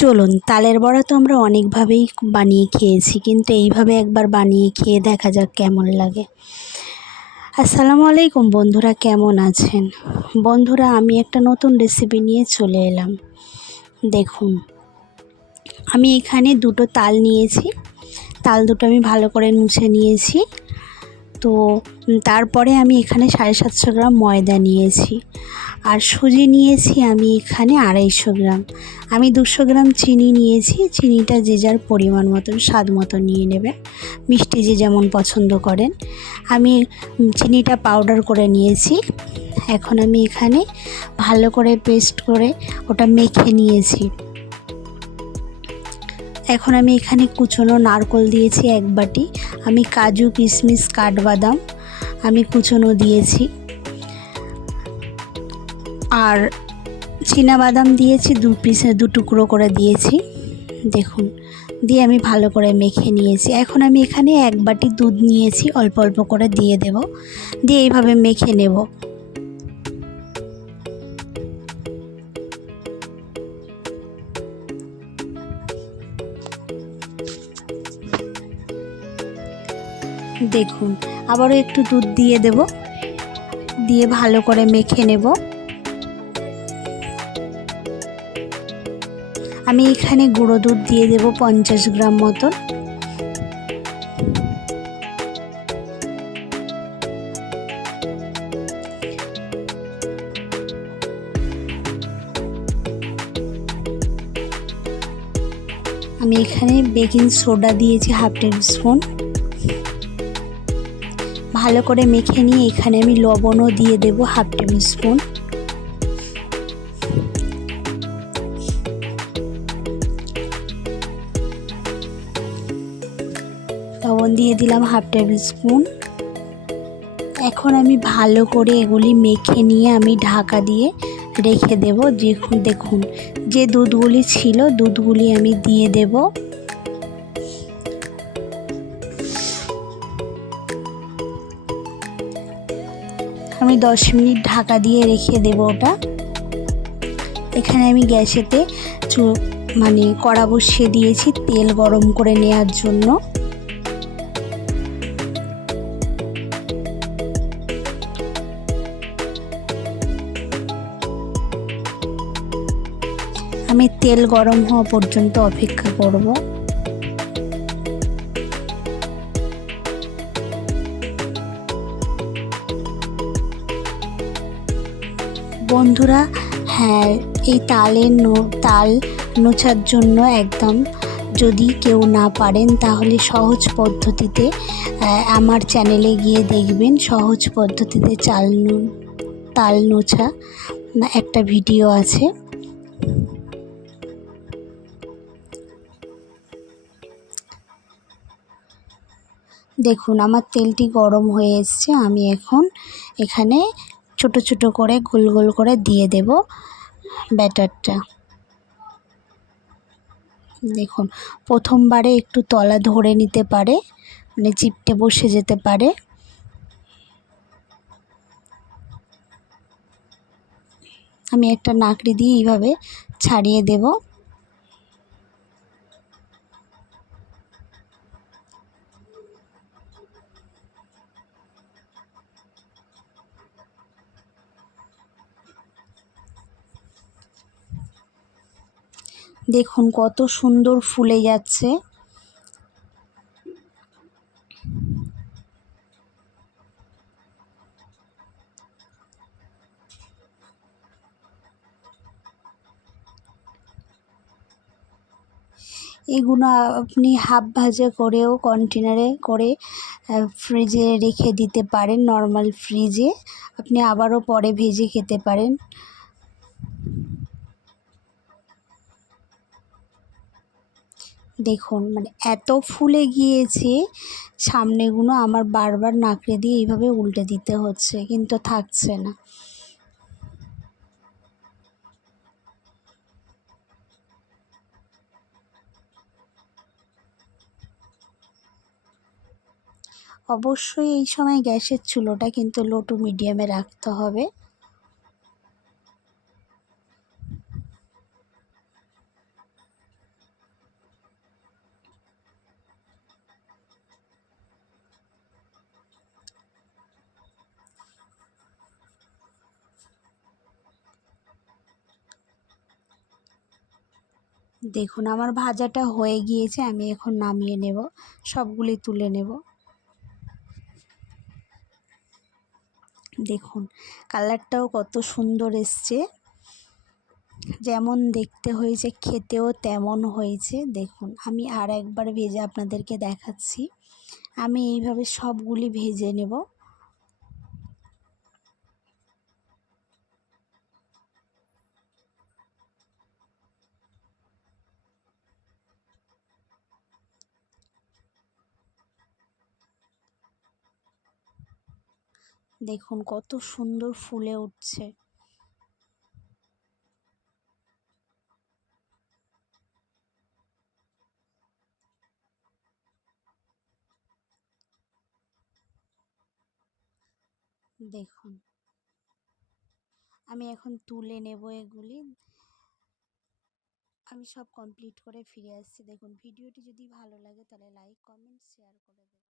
চলুন, তালের বড়া তো আমরা অনেকভাবেই বানিয়ে খেয়েছি, কিন্তু এইভাবে একবার বানিয়ে খেয়ে দেখা যাক কেমন লাগে। আসসালামু আলাইকুম বন্ধুরা, কেমন আছেন? বন্ধুরা, আমি একটা নতুন রেসিপি নিয়ে চলে এলাম। দেখুন, আমি এখানে দুটো তাল নিয়েছি। তাল দুটো আমি ভালো করে মুছে নিয়েছি। তো তারপরে আমি এখানে 750 গ্রাম ময়দা নিয়েছি, আর সুজি নিয়েছি আমি এখানে 250 গ্রাম। আমি 200 গ্রাম চিনি নিয়েছি। চিনিটা যে যার পরিমাণ মতন, স্বাদ মতো নিয়ে নেবেন, মিষ্টি যে যেমন পছন্দ করেন। আমি চিনিটা পাউডার করে নিয়েছি। এখন আমি এখানে ভালো করে পেস্ট করে ওটা মেখে নিয়েছি। এখন আমি এখানে কুচনো নারকেল দিয়েছি 1 বাটি। আমি কাজু, কিশমিশ, কাঠবাদাম আমি কুচনো দিয়েছি, আর বাদাম দিয়েছি 2 টুকরো করে দিয়েছি। দেখুন, দিয়ে আমি ভালো করে মেখে নিয়েছি। এখন আমি এখানে 1 বাটি দুধ নিয়েছি, অল্প অল্প করে দিয়ে দেব, দিয়ে এইভাবে মেখে নেব। দেখুন, আবারও একটু দুধ দিয়ে দেব, দিয়ে ভালো করে মেখে নেব। আমি এখানে গুঁড়ো দুধ দিয়ে দেব 50 গ্রাম মতন। আমি এখানে বেকিং সোডা দিয়েছি 1/2 টেবিল স্পুন। ভালো করে মেখে নিয়ে এখানে আমি লবণও দিয়ে দেব 1/2 টেবিল স্পুন। লবণ দিয়ে দিলাম 1/2 টেবিল স্পুন। এখন আমি ভালো করে এগুলি মেখে নিয়ে আমি ঢাকা দিয়ে রেখে দেব। দেখুন, যে দুধগুলি ছিল দুধগুলি আমি দিয়ে দেব। আমি 10 মিনিট ঢাকা দিয়ে রেখে দেব ওটা। এখানে আমি গ্যাসেতে কড়া বসিয়ে দিয়েছি তেল গরম করে নেওয়ার জন্য। আমি তেল গরম হওয়া পর্যন্ত অপেক্ষা করব। বন্ধুরা, হ্যাঁ, এই তাল নোচার জন্য একদম, যদি কেউ না পারেন তাহলে সহজ পদ্ধতিতে আমার চ্যানেলে গিয়ে দেখবেন, সহজ পদ্ধতিতে তাল নোচা একটা ভিডিও আছে। দেখুন, আমার তেলটি গরম হয়ে এসছে। আমি এখন এখানে ছোট ছোট করে গোল গোল করে দিয়ে দেব ব্যাটারটা। দেখুন, প্রথমবারে একটু তলা ধরে নিতে পারে, চিপটে বসে যেতে পারে। আমি একটা নাকড়ি দিয়ে এইভাবে ছাড়িয়ে দেব। দেখুন কত সুন্দর ফুলে যাচ্ছে। এগুলো আপনি হাফ ভাজা করেও কন্টেনারে করে ফ্রিজে রেখে দিতে পারেন। নর্মাল ফ্রিজে আপনি আবারও পরে ভেজে খেতে পারেন। দেখুন, এত ফুলে গিয়েছে, সামনেগুলো আমার বারবার নাকড়ে দিয়ে এইভাবে উল্টে দিতে হচ্ছে, কিন্তু থাকছে না। অবশ্যই এই সময় গ্যাসের চুলোটা কিন্তু লো টু মিডিয়ামে রাখতে হবে। দেখুন আমার ভাজাটা হয়ে গিয়েছে, আমি এখন নামিয়ে নেব, সবগুলি তুলে নেব। দেখুন কালারটাও কত সুন্দর এসছে, যেমন দেখতে হয়েছে খেতেও তেমন হয়েছে। দেখুন আমি আর একবার ভেজে আপনাদেরকে দেখাচ্ছি। আমি এইভাবে সবগুলি ভেজে নেব। দেখুন কত সুন্দর ফুলে উঠছে। দেখুন আমি এখন তুলে নেব এগুলি। আমি সব কমপ্লিট করে ফিরে আসছি। দেখুন ভিডিওটি যদি ভালো লাগে তাহলে লাইক কমেন্ট শেয়ার করে দেবেন।